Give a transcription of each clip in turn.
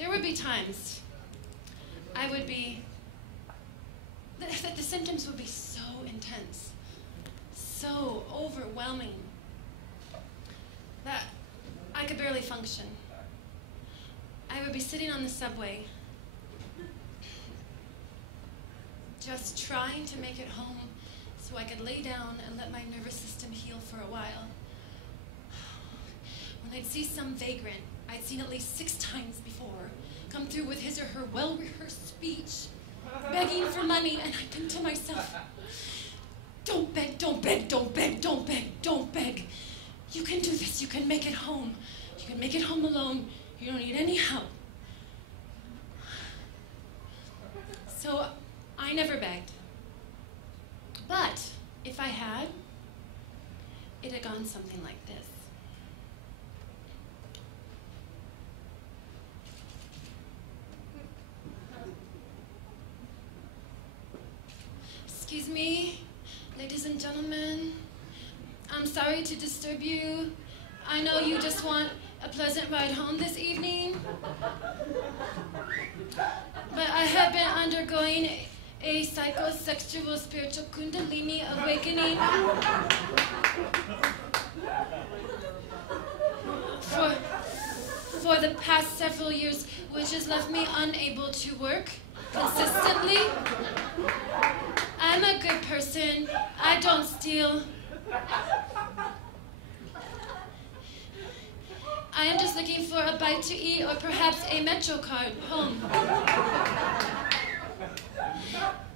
there would be times the symptoms would be so intense, so overwhelming, that I could barely function. I would be sitting on the subway, just trying to make it home so I could lay down and let my nervous system heal for a while. When I'd see some vagrant I'd seen at least 6 times before come through with his or her well-rehearsed speech, begging for money, and I think to myself, don't beg, don't beg, don't beg, don't beg, don't beg. You can do this, you can make it home. You can make it home alone. You don't need any help. So I never begged. But if I had, it had gone something like this. Excuse me, ladies and gentlemen. I'm sorry to disturb you. I know you just want a pleasant ride home this evening. But I have been undergoing a psychosexual spiritual Kundalini awakening for the past several years, which has left me unable to work consistently. I'm a good person. I don't steal. I am just looking for a bite to eat or perhaps a Metro card home.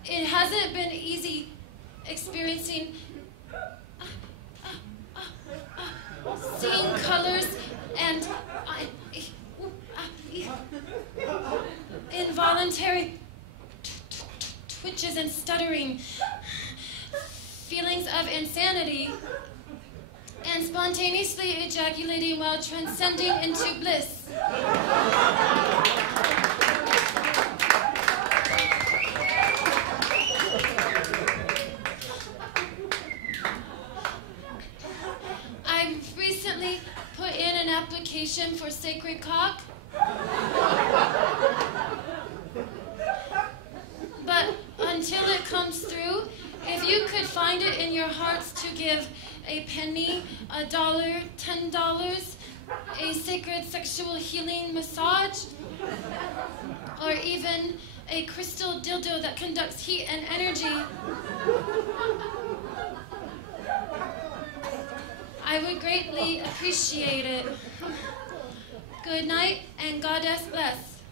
It hasn't been easy experiencing seeing colors and involuntary twitches and stuttering, feelings of insanity, and spontaneously ejaculating while transcending into bliss. I recently put in an application for Sacred Cock, but until it comes through, if you could find it in your hearts to give a penny, $1, $10, a sacred sexual healing massage, or even a crystal dildo that conducts heat and energy, I would greatly appreciate it. Good night, and Goddess bless.